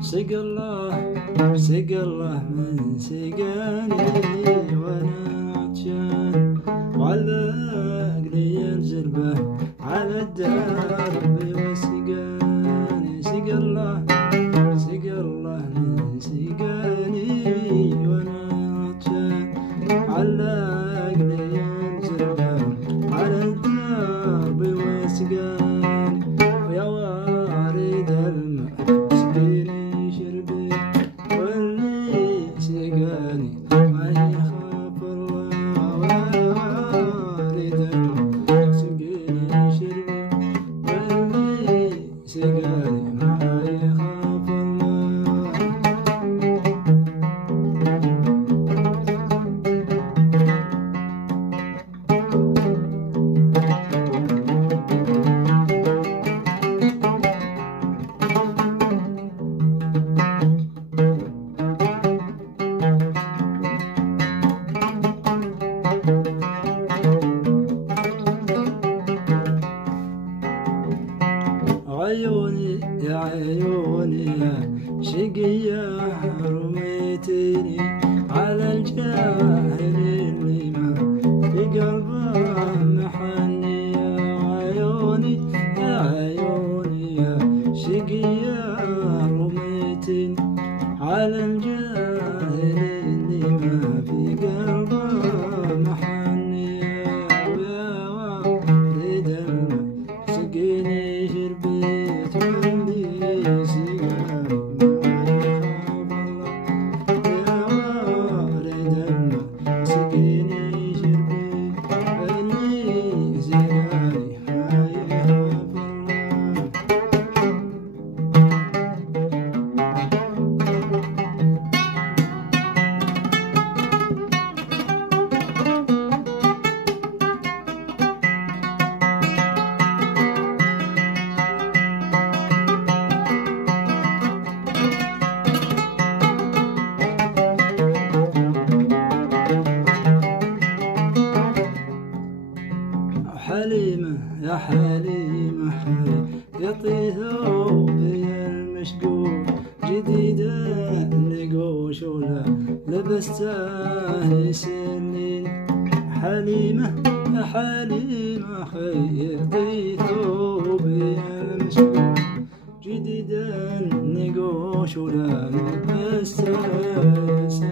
سقى الله من سقاني وانا عطشان، وعلق لي الجربة على الدرب وسقاني. سقى الله من سقاني وانا عطشان، علق لي الجربة على الدرب وسقاني. ويا وارد الماء سقيني شربي، واللي سقاني ما يخاف الله. ويا وارد الماء سقيني شربي، واللي سقاني ما يخاف الله. عيوني يا عيوني يا شقية، رميتيني على الجاهل اللي ما في قلبه محني. عيوني يا شقية، رميتيني على الجاهل اللي ما في قلبه محني. ويا وارد الماء سقيني شربت، واللي سقاني ما يخاف الله. يا وارد الماء سقيني شربت، واللي سقاني ما يخاف الله. حليمة يا حليمة يطي ثوبي المشقوق، جديدة النقوش ولا لبسته سنين. حليمة يا حليمة يطي ثوبي المشقوق، جديدة النقوش ولا لبسته سنين.